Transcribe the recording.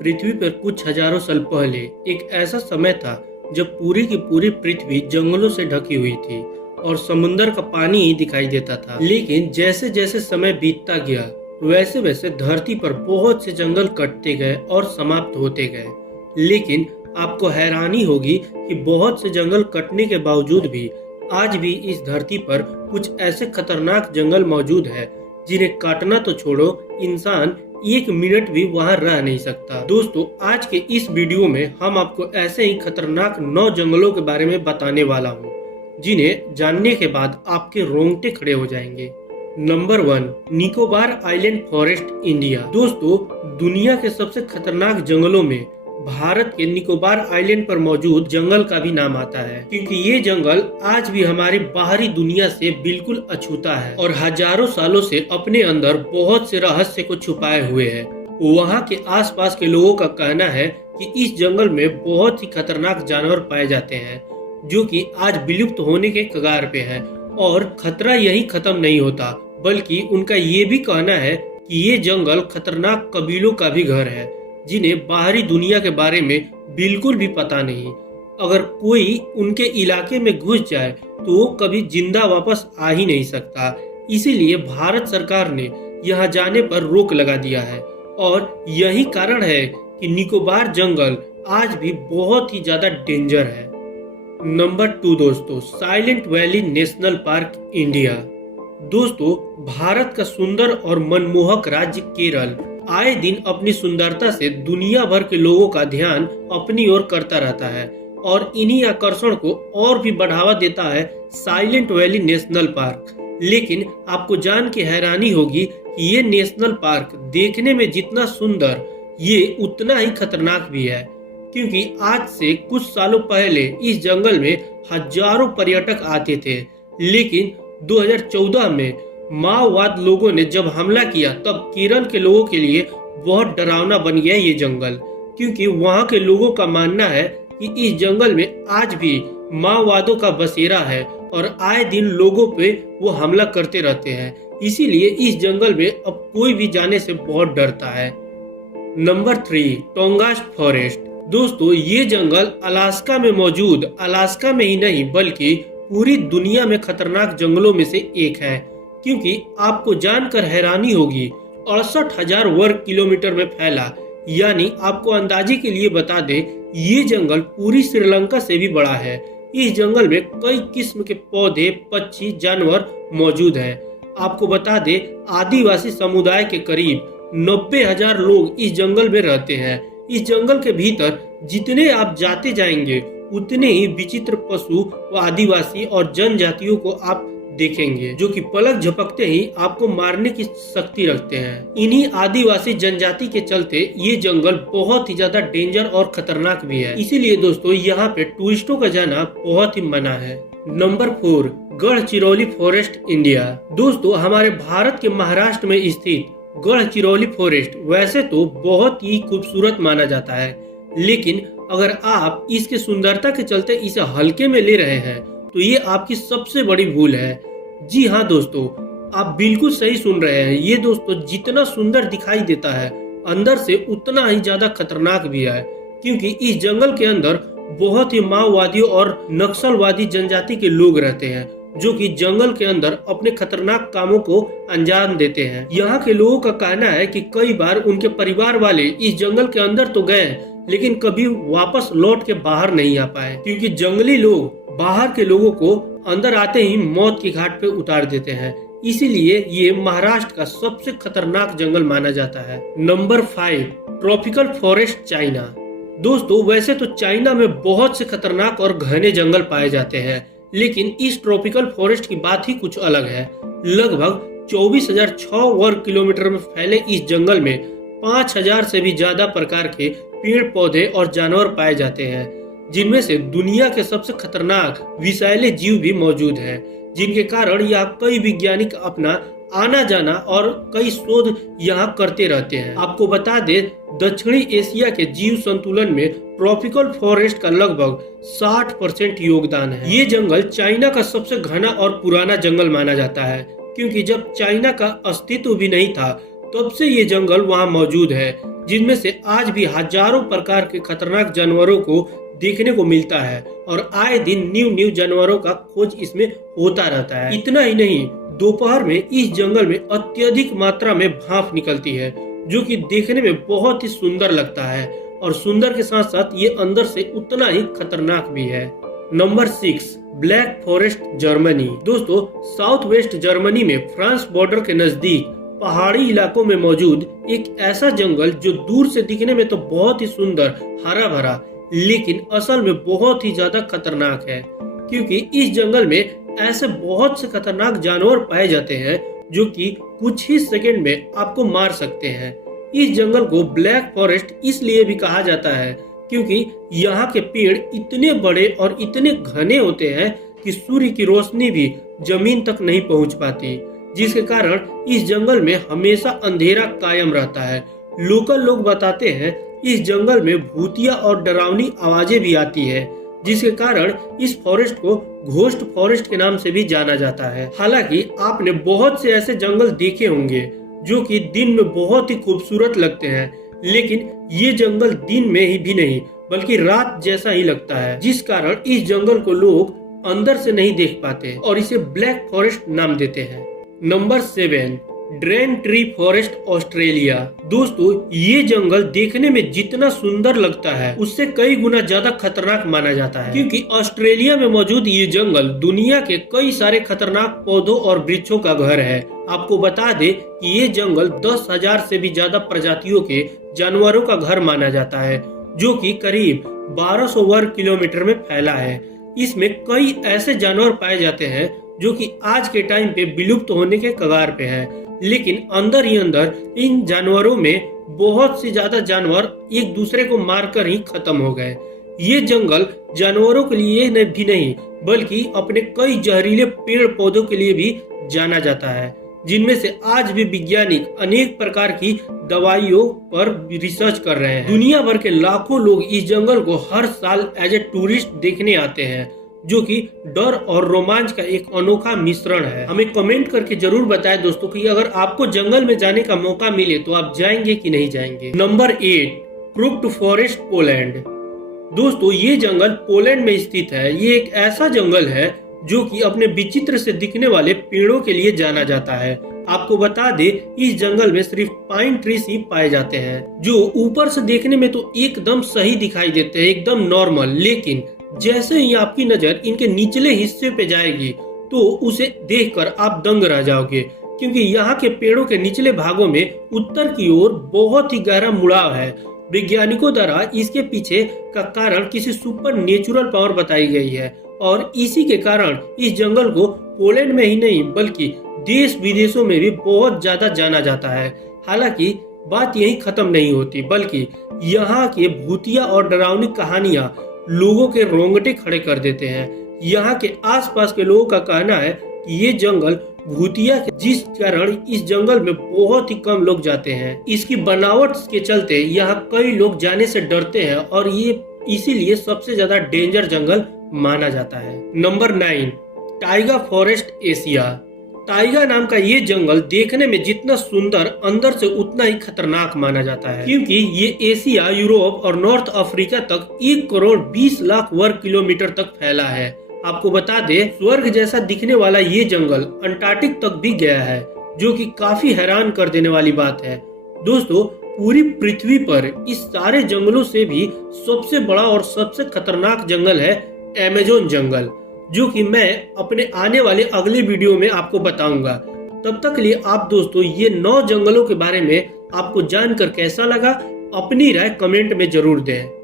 पृथ्वी पर कुछ हजारों साल पहले एक ऐसा समय था जब पूरी की पूरी पृथ्वी जंगलों से ढकी हुई थी और समुंदर का पानी ही दिखाई देता था। लेकिन जैसे जैसे समय बीतता गया वैसे वैसे धरती पर बहुत से जंगल कटते गए और समाप्त होते गए। लेकिन आपको हैरानी होगी कि बहुत से जंगल कटने के बावजूद भी आज भी इस धरती पर कुछ ऐसे खतरनाक जंगल मौजूद है जिन्हें काटना तो छोड़ो, इंसान एक मिनट भी वहां रह नहीं सकता। दोस्तों, आज के इस वीडियो में हम आपको ऐसे ही खतरनाक 9 जंगलों के बारे में बताने वाला हूँ जिन्हें जानने के बाद आपके रोंगटे खड़े हो जाएंगे। Number 1, Nicobar island forest, India. दोस्तों, दुनिया के सबसे खतरनाक जंगलों में भारत के निकोबार आइलैंड पर मौजूद जंगल का भी नाम आता है, क्योंकि ये जंगल आज भी हमारी बाहरी दुनिया से बिल्कुल अछूता है और हजारों सालों से अपने अंदर बहुत से रहस्य को छुपाए हुए है। वहाँ के आसपास के लोगों का कहना है कि इस जंगल में बहुत ही खतरनाक जानवर पाए जाते हैं जो कि आज विलुप्त होने के कगार पे है। और खतरा यही खत्म नहीं होता, बल्कि उनका ये भी कहना है कि ये जंगल खतरनाक कबीलों का भी घर है जिन्हें बाहरी दुनिया के बारे में बिल्कुल भी पता नहीं। अगर कोई उनके इलाके में घुस जाए तो वो कभी जिंदा वापस आ ही नहीं सकता। इसीलिए भारत सरकार ने यहाँ जाने पर रोक लगा दिया है और यही कारण है कि निकोबार जंगल आज भी बहुत ही ज्यादा डेंजर है। नंबर 2 दोस्तों, silent valley national park, India. दोस्तों, भारत का सुंदर और मनमोहक राज्य केरल आए दिन अपनी सुंदरता से दुनिया भर के लोगों का ध्यान अपनी ओर करता रहता है और इन्हीं आकर्षण को और भी बढ़ावा देता है साइलेंट वैली नेशनल पार्क। लेकिन आपको जान के हैरानी होगी कि ये नेशनल पार्क देखने में जितना सुंदर, ये उतना ही खतरनाक भी है, क्योंकि आज से कुछ सालों पहले इस जंगल में हजारों पर्यटक आते थे। लेकिन 2014 में माओवाद लोगों ने जब हमला किया तब केरल के लोगों के लिए बहुत डरावना बन गया ये जंगल, क्योंकि वहां के लोगों का मानना है कि इस जंगल में आज भी माओवादों का बसेरा है और आए दिन लोगों पे वो हमला करते रहते हैं। इसीलिए इस जंगल में अब कोई भी जाने से बहुत डरता है। Number 3, Tongass forest. दोस्तों, ये जंगल अलास्का में मौजूद, अलास्का में ही नहीं बल्कि पूरी दुनिया में खतरनाक जंगलों में से एक है, क्योंकि आपको जानकर हैरानी होगी 68,000 वर्ग किलोमीटर में फैला। यानी आपको अंदाजे के लिए बता दे, ये जंगल पूरी श्रीलंका से भी बड़ा है। इस जंगल में कई किस्म के पौधे, पक्षी, जानवर मौजूद हैं। आपको बता दे, आदिवासी समुदाय के करीब 90,000 लोग इस जंगल में रहते हैं। इस जंगल के भीतर जितने आप जाते जाएंगे उतने ही विचित्र पशु व आदिवासी और जनजातियों को आप देखेंगे जो कि पलक झपकते ही आपको मारने की शक्ति रखते हैं। इन्हीं आदिवासी जनजाति के चलते ये जंगल बहुत ही ज्यादा डेंजर और खतरनाक भी है। इसीलिए दोस्तों, यहाँ पे टूरिस्टों का जाना बहुत ही मना है। Number 4, Gadchiroli forest, India. दोस्तों, हमारे भारत के महाराष्ट्र में स्थित गढ़चिरौली फॉरेस्ट वैसे तो बहुत ही खूबसूरत माना जाता है, लेकिन अगर आप इसके सुंदरता के चलते इसे हल्के में ले रहे हैं तो ये आपकी सबसे बड़ी भूल है। जी हाँ दोस्तों, आप बिल्कुल सही सुन रहे हैं। ये दोस्तों जितना सुंदर दिखाई देता है अंदर से उतना ही ज्यादा खतरनाक भी है, क्योंकि इस जंगल के अंदर बहुत ही माओवादियों और नक्सलवादी जनजाति के लोग रहते हैं जो कि जंगल के अंदर अपने खतरनाक कामों को अंजाम देते हैं। यहाँ के लोगों का कहना है कि कई बार उनके परिवार वाले इस जंगल के अंदर तो गए लेकिन कभी वापस लौट के बाहर नहीं आ पाए, क्योंकि जंगली लोग बाहर के लोगों को अंदर आते ही मौत की घाट पे उतार देते हैं। इसीलिए ये महाराष्ट्र का सबसे खतरनाक जंगल माना जाता है। Number 5, tropical forest, China. दोस्तों, वैसे तो चाइना में बहुत से खतरनाक और घने जंगल पाए जाते हैं, लेकिन इस ट्रॉपिकल फॉरेस्ट की बात ही कुछ अलग है। लगभग 24,006 वर्ग किलोमीटर में फैले इस जंगल में 5,000 से भी ज्यादा प्रकार के पेड़, पौधे और जानवर पाए जाते हैं, जिनमें से दुनिया के सबसे खतरनाक विषैले जीव भी मौजूद हैं, जिनके कारण यहाँ कई वैज्ञानिक अपना आना जाना और कई शोध यहाँ करते रहते हैं। आपको बता दे, दक्षिणी एशिया के जीव संतुलन में ट्रॉपिकल फॉरेस्ट का लगभग 60% योगदान है। ये जंगल चाइना का सबसे घना और पुराना जंगल माना जाता है, क्योंकि जब चाइना का अस्तित्व भी नहीं था तब से ये जंगल वहाँ मौजूद है, जिनमें से आज भी हजारों प्रकार के खतरनाक जानवरों को देखने को मिलता है और आए दिन न्यू जानवरों का खोज इसमें होता रहता है। इतना ही नहीं, दोपहर में इस जंगल में अत्यधिक मात्रा में भाप निकलती है जो कि देखने में बहुत ही सुंदर लगता है और सुंदर के साथ साथ ये अंदर से उतना ही खतरनाक भी है। Number 6, black forest Germany. दोस्तों, साउथ वेस्ट जर्मनी में फ्रांस बॉर्डर के नजदीक पहाड़ी इलाकों में मौजूद एक ऐसा जंगल जो दूर से दिखने में तो बहुत ही सुंदर हरा भरा, लेकिन असल में बहुत ही ज्यादा खतरनाक है, क्योंकि इस जंगल में ऐसे बहुत से खतरनाक जानवर पाए जाते हैं जो कि कुछ ही सेकंड में आपको मार सकते हैं। इस जंगल को ब्लैक फॉरेस्ट इसलिए भी कहा जाता है क्योंकि यहाँ के पेड़ इतने बड़े और इतने घने होते हैं कि सूर्य की रोशनी भी जमीन तक नहीं पहुँच पाती, जिसके कारण इस जंगल में हमेशा अंधेरा कायम रहता है। लोकल लोग बताते हैं इस जंगल में भूतिया और डरावनी आवाजें भी आती है, जिसके कारण इस फॉरेस्ट को घोस्ट फॉरेस्ट के नाम से भी जाना जाता है। हालांकि आपने बहुत से ऐसे जंगल देखे होंगे जो कि दिन में बहुत ही खूबसूरत लगते हैं, लेकिन ये जंगल दिन में ही भी नहीं बल्कि रात जैसा ही लगता है, जिस कारण इस जंगल को लोग अंदर से नहीं देख पाते और इसे ब्लैक फॉरेस्ट नाम देते हैं। Number 7, drain tree forest Australia. दोस्तों, ये जंगल देखने में जितना सुंदर लगता है उससे कई गुना ज्यादा खतरनाक माना जाता है, क्योंकि ऑस्ट्रेलिया में मौजूद ये जंगल दुनिया के कई सारे खतरनाक पौधों और वृक्षों का घर है। आपको बता दे कि ये जंगल 10,000 से भी ज्यादा प्रजातियों के जानवरों का घर माना जाता है, जो कि करीब 1200 वर्ग किलोमीटर में फैला है। इसमें कई ऐसे जानवर पाए जाते हैं जो कि आज के टाइम पे विलुप्त होने के कगार पे हैं, लेकिन अंदर ही अंदर इन जानवरों में बहुत से ज्यादा जानवर एक दूसरे को मारकर ही खत्म हो गए। ये जंगल जानवरों के लिए भी नहीं बल्कि अपने कई जहरीले पेड़ पौधों के लिए भी जाना जाता है, जिनमें से आज भी वैज्ञानिक अनेक प्रकार की दवाइयों पर रिसर्च कर रहे हैं। दुनिया भर के लाखों लोग इस जंगल को हर साल एज ए टूरिस्ट देखने आते हैं, जो कि डर और रोमांच का एक अनोखा मिश्रण है। हमें कमेंट करके जरूर बताएं दोस्तों कि अगर आपको जंगल में जाने का मौका मिले तो आप जाएंगे कि नहीं जाएंगे। Number 8, crooked forest Poland. दोस्तों, ये जंगल पोलैंड में स्थित है। ये एक ऐसा जंगल है जो कि अपने विचित्र से दिखने वाले पेड़ों के लिए जाना जाता है। आपको बता दे, इस जंगल में सिर्फ पाइन ट्रीज ही पाए जाते हैं, जो ऊपर से देखने में तो एकदम सही दिखाई देते हैं, एकदम नॉर्मल, लेकिन जैसे ही आपकी नजर इनके निचले हिस्से पे जाएगी तो उसे देखकर आप दंग रह जाओगे, क्योंकि यहाँ के पेड़ों के निचले भागों में उत्तर की ओर बहुत ही गहरा मुड़ाव है। वैज्ञानिकों द्वारा इसके पीछे का कारण किसी सुपर नेचुरल पावर बताई गई है और इसी के कारण इस जंगल को पोलैंड में ही नहीं बल्कि देश विदेशों में भी बहुत ज्यादा जाना जाता है। हालांकि बात यही खत्म नहीं होती, बल्कि यहाँ के भूतिया और डरावनी कहानियां लोगों के रोंगटे खड़े कर देते हैं। यहाँ के आसपास के लोगों का कहना है कि ये जंगल भूतिया है, जिस कारण इस जंगल में बहुत ही कम लोग जाते हैं। इसकी बनावट के चलते यहाँ कई लोग जाने से डरते हैं और ये इसीलिए सबसे ज्यादा डेंजर जंगल माना जाता है। Number 9, Tyga forest Asia. Tyga नाम का ये जंगल देखने में जितना सुंदर अंदर से उतना ही खतरनाक माना जाता है, क्योंकि ये एशिया, यूरोप और नॉर्थ अफ्रीका तक 1 करोड़ 20 लाख वर्ग किलोमीटर तक फैला है। आपको बता दे, स्वर्ग जैसा दिखने वाला ये जंगल अंटार्कटिक तक भी गया है, जो कि काफी हैरान कर देने वाली बात है। दोस्तों, पूरी पृथ्वी पर इस सारे जंगलों से भी सबसे बड़ा और सबसे खतरनाक जंगल है अमेज़न जंगल, जो कि मैं अपने आने वाले अगले वीडियो में आपको बताऊंगा। तब तक के लिए आप दोस्तों ये 9 जंगलों के बारे में आपको जानकर कैसा लगा, अपनी राय कमेंट में जरूर दें।